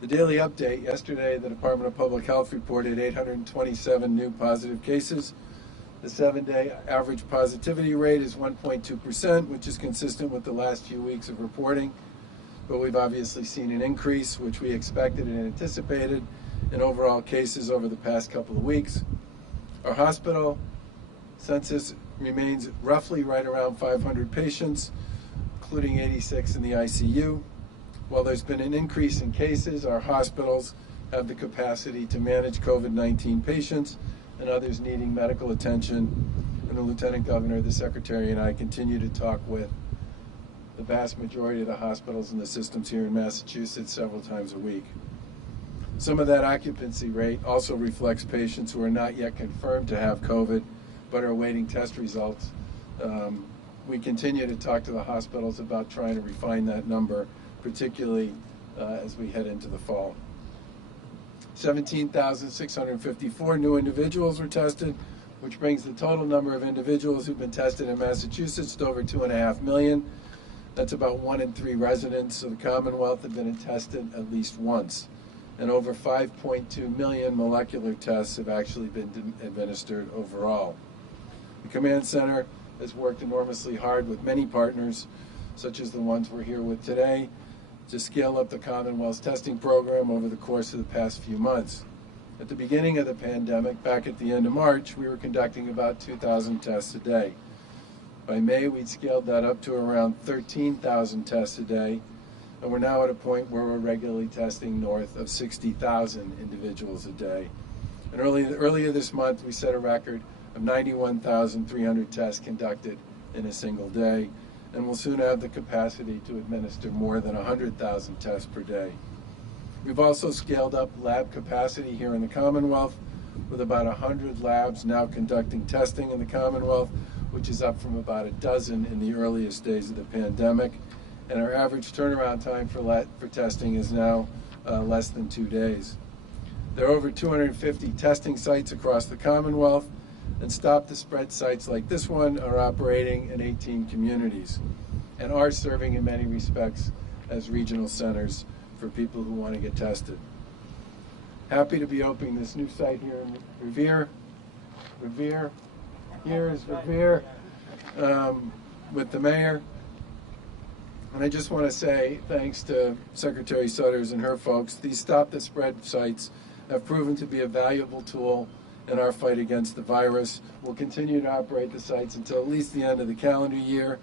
The daily update: yesterday, the Department of Public Health reported 827 new positive cases. The 7-day average positivity rate is 1.2%, which is consistent with the last few weeks of reporting. But we've obviously seen an increase, which we expected and anticipated, in overall cases over the past couple of weeks. Our hospital census remains roughly right around 500 patients, including 86 in the ICU. While there's been an increase in cases, our hospitals have the capacity to manage COVID-19 patients and others needing medical attention. And the Lieutenant Governor, the Secretary, and I continue to talk with the vast majority of the hospitals and the systems here in Massachusetts several times a week. Some of that occupancy rate also reflects patients who are not yet confirmed to have COVID, but are awaiting test results. We continue to talk to the hospitals about trying to refine that number, particularly as we head into the fall. 17,654 new individuals were tested, which brings the total number of individuals who've been tested in Massachusetts to over 2.5 million. That's about 1 in 3 residents of the Commonwealth have been tested at least once. And over 5.2 million molecular tests have actually been administered overall. The Command Center has worked enormously hard with many partners, such as the ones we're here with today, to scale up the Commonwealth's testing program over the course of the past few months. At the beginning of the pandemic, back at the end of March, we were conducting about 2,000 tests a day. By May, we'd scaled that up to around 13,000 tests a day, and we're now at a point where we're regularly testing north of 60,000 individuals a day. And earlier this month, we set a record of 91,300 tests conducted in a single day, and we'll soon have the capacity to administer more than 100,000 tests per day. We've also scaled up lab capacity here in the Commonwealth, with about 100 labs now conducting testing in the Commonwealth, which is up from about a dozen in the earliest days of the pandemic. And our average turnaround time for testing is now less than 2 days. There are over 250 testing sites across the Commonwealth, and Stop the Spread sites like this one are operating in 18 communities and are serving in many respects as regional centers for people who want to get tested. Happy to be opening this new site here in Revere. Here is Revere with the mayor. And I just want to say thanks to Secretary Sutters and her folks. These Stop the Spread sites have proven to be a valuable tool in our fight against the virus. We'll continue to operate the sites until at least the end of the calendar year,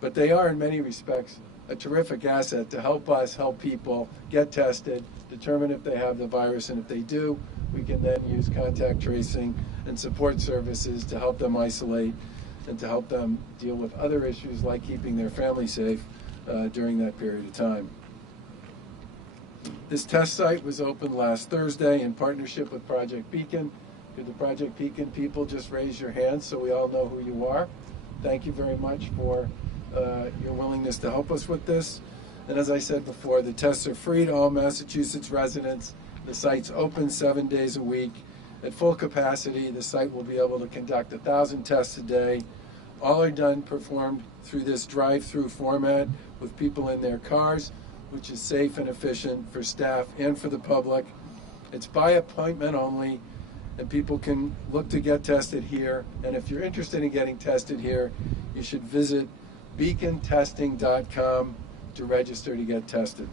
but they are in many respects a terrific asset to help us help people get tested, determine if they have the virus, and if they do, we can then use contact tracing and support services to help them isolate and to help them deal with other issues like keeping their family safe during that period of time. This test site was opened last Thursday in partnership with Project Beacon. Could the Project Beacon people just raise your hands so we all know who you are? Thank you very much for your willingness to help us with this. And as I said before, the tests are free to all Massachusetts residents. The site's open 7 days a week. At full capacity, the site will be able to conduct 1,000 tests a day. All are performed through this drive-through format with people in their cars, which is safe and efficient for staff and for the public. It's by appointment only, and people can look to get tested here. And if you're interested in getting tested here, you should visit beacontesting.com to register to get tested.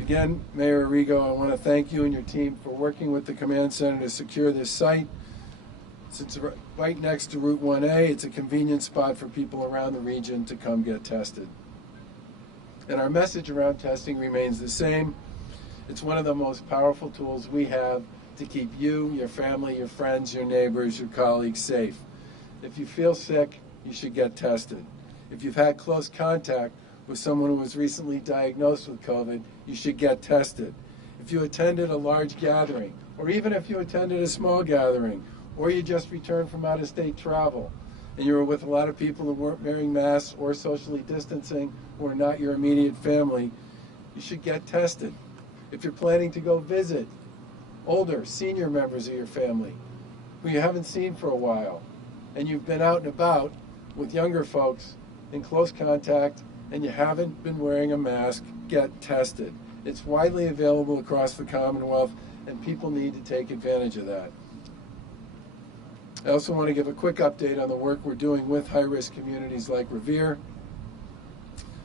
Again, Mayor Arrigo, I want to thank you and your team for working with the Command Center to secure this site. Since it's right next to Route 1A, it's a convenient spot for people around the region to come get tested. And our message around testing remains the same. It's one of the most powerful tools we have to keep you, your family, your friends, your neighbors, your colleagues safe. If you feel sick, you should get tested. If you've had close contact with someone who was recently diagnosed with COVID, you should get tested. If you attended a large gathering, or even if you attended a small gathering, or you just returned from out-of-state travel, and you were with a lot of people who weren't wearing masks or socially distancing, or not your immediate family, you should get tested. If you're planning to go visit older, senior members of your family who you haven't seen for a while, and you've been out and about with younger folks in close contact, and you haven't been wearing a mask, get tested. It's widely available across the Commonwealth, and people need to take advantage of that. I also want to give a quick update on the work we're doing with high-risk communities like Revere.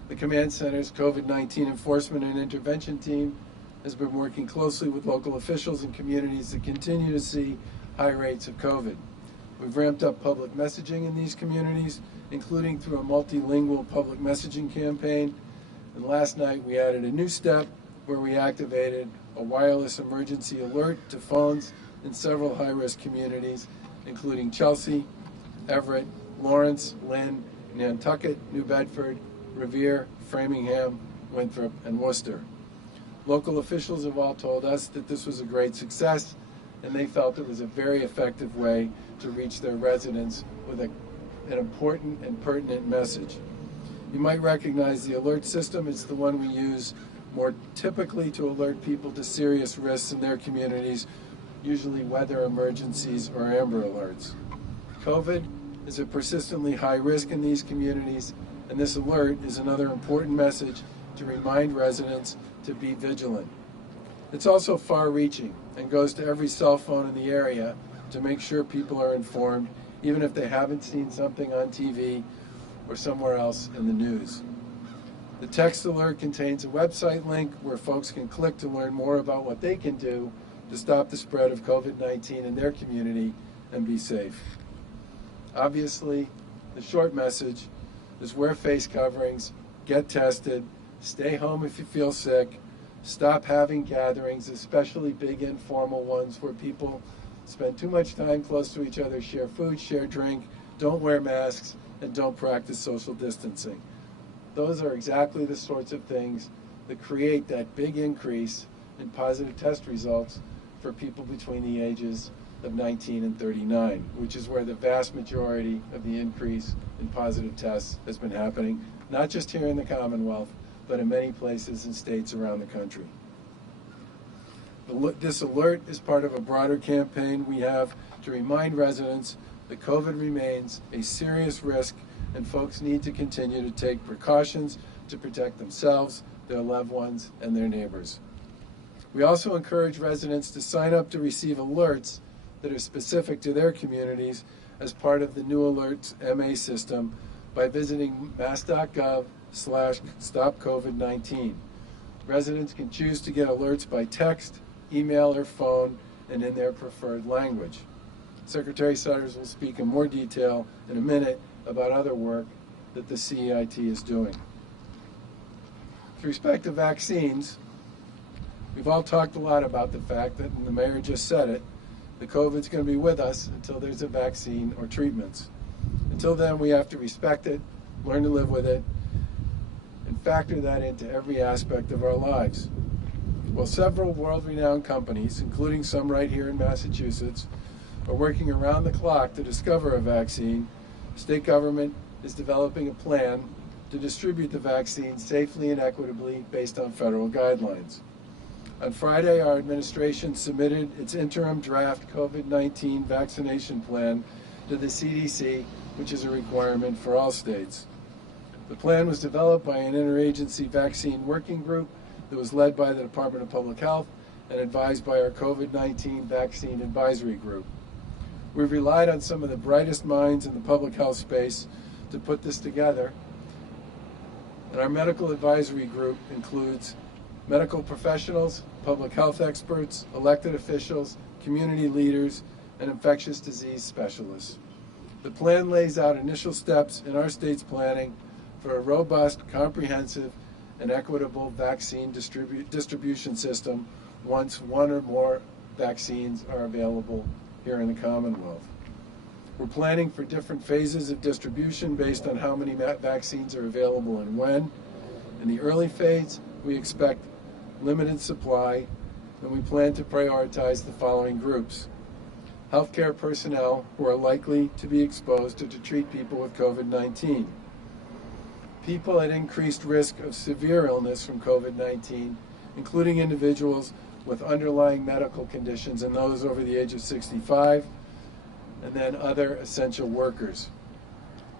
The Command Center's COVID-19 Enforcement and Intervention Team has been working closely with local officials and communities that continue to see high rates of COVID. We've ramped up public messaging in these communities, including through a multilingual public messaging campaign. And last night we added a new step where we activated a wireless emergency alert to phones in several high-risk communities, including Chelsea, Everett, Lawrence, Lynn, Nantucket, New Bedford, Revere, Framingham, Winthrop, and Worcester. Local officials have all told us that this was a great success, and they felt it was a very effective way to reach their residents with an important and pertinent message. You might recognize the alert system. It's the one we use more typically to alert people to serious risks in their communities, usually weather emergencies or Amber Alerts. COVID is a persistently high risk in these communities, and this alert is another important message to remind residents to be vigilant. It's also far-reaching and goes to every cell phone in the area to make sure people are informed, even if they haven't seen something on TV or somewhere else in the news. The text alert contains a website link where folks can click to learn more about what they can do to stop the spread of COVID-19 in their community and be safe. Obviously, the short message is wear face coverings, get tested, stay home if you feel sick, stop having gatherings, especially big informal ones where people spend too much time close to each other, share food, share drink, don't wear masks, and don't practice social distancing. Those are exactly the sorts of things that create that big increase in positive test results for people between the ages of 19 and 39, which is where the vast majority of the increase in positive tests has been happening, not just here in the Commonwealth, but in many places and states around the country. This alert is part of a broader campaign we have to remind residents that COVID remains a serious risk and folks need to continue to take precautions to protect themselves, their loved ones, and their neighbors. We also encourage residents to sign up to receive alerts that are specific to their communities as part of the new Alerts MA system by visiting mass.gov/stopcovid19. Residents can choose to get alerts by text, email, or phone, and in their preferred language. Secretary Sutters will speak in more detail in a minute about other work that the CEIT is doing. With respect to vaccines, we've all talked a lot about the fact that, and the mayor just said it, that COVID's going to be with us until there's a vaccine or treatments. Until then, we have to respect it, learn to live with it, and factor that into every aspect of our lives. Well, several world-renowned companies, including some right here in Massachusetts, are working around the clock to discover a vaccine. State government is developing a plan to distribute the vaccine safely and equitably based on federal guidelines. On Friday, our administration submitted its interim draft COVID-19 vaccination plan to the CDC, which is a requirement for all states. The plan was developed by an interagency vaccine working group that was led by the Department of Public Health and advised by our COVID-19 vaccine advisory group. We've relied on some of the brightest minds in the public health space to put this together, and our medical advisory group includes medical professionals, public health experts, elected officials, community leaders, and infectious disease specialists. The plan lays out initial steps in our state's planning for a robust, comprehensive, and equitable vaccine distribution system once one or more vaccines are available here in the Commonwealth. We're planning for different phases of distribution based on how many vaccines are available and when. In the early phase, we expect limited supply, and we plan to prioritize the following groups: healthcare personnel who are likely to be exposed or to treat people with COVID-19, people at increased risk of severe illness from COVID-19, including individuals with underlying medical conditions and those over the age of 65, and then other essential workers.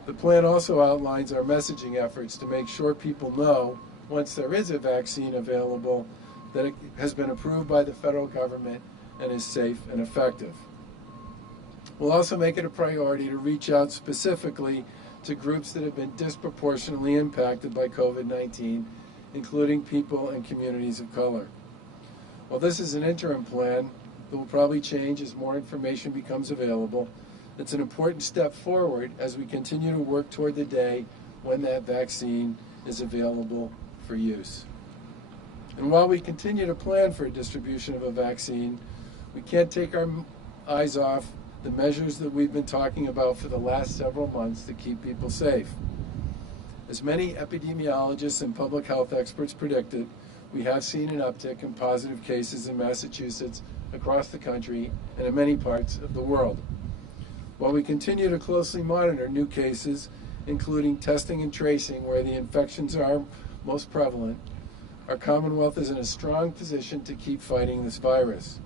The plan also outlines our messaging efforts to make sure people know, once there is a vaccine available, that it has been approved by the federal government and is safe and effective. We'll also make it a priority to reach out specifically to groups that have been disproportionately impacted by COVID-19, including people and communities of color. While this is an interim plan that will probably change as more information becomes available, it's an important step forward as we continue to work toward the day when that vaccine is available for use. And while we continue to plan for a distribution of a vaccine, we can't take our eyes off the measures that we've been talking about for the last several months to keep people safe. As many epidemiologists and public health experts predicted, we have seen an uptick in positive cases in Massachusetts, across the country, and in many parts of the world. While we continue to closely monitor new cases, including testing and tracing where the infections are most prevalent, our Commonwealth is in a strong position to keep fighting this virus.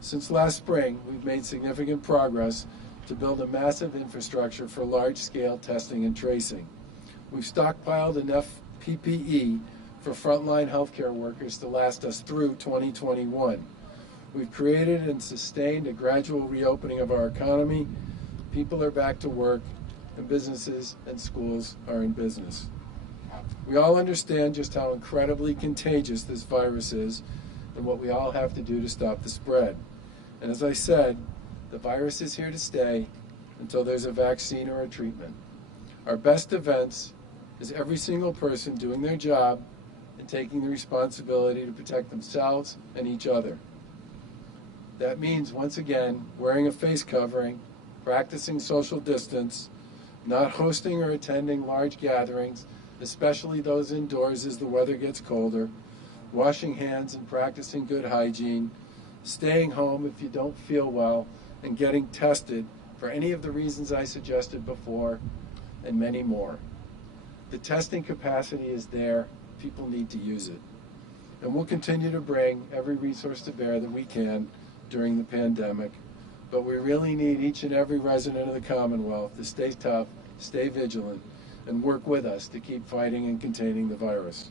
Since last spring, we've made significant progress to build a massive infrastructure for large-scale testing and tracing. We've stockpiled enough PPE for frontline healthcare workers to last us through 2021. We've created and sustained a gradual reopening of our economy. People are back to work, and businesses and schools are in business. We all understand just how incredibly contagious this virus is and what we all have to do to stop the spread. And as I said, the virus is here to stay until there's a vaccine or a treatment. Our best defense is every single person doing their job and taking the responsibility to protect themselves and each other. That means, once again, wearing a face covering, practicing social distance, not hosting or attending large gatherings, especially those indoors as the weather gets colder, washing hands and practicing good hygiene, staying home if you don't feel well, and getting tested for any of the reasons I suggested before, and many more. The testing capacity is there. People need to use it. And we'll continue to bring every resource to bear that we can during the pandemic, but we really need each and every resident of the Commonwealth to stay tough, stay vigilant, and work with us to keep fighting and containing the virus.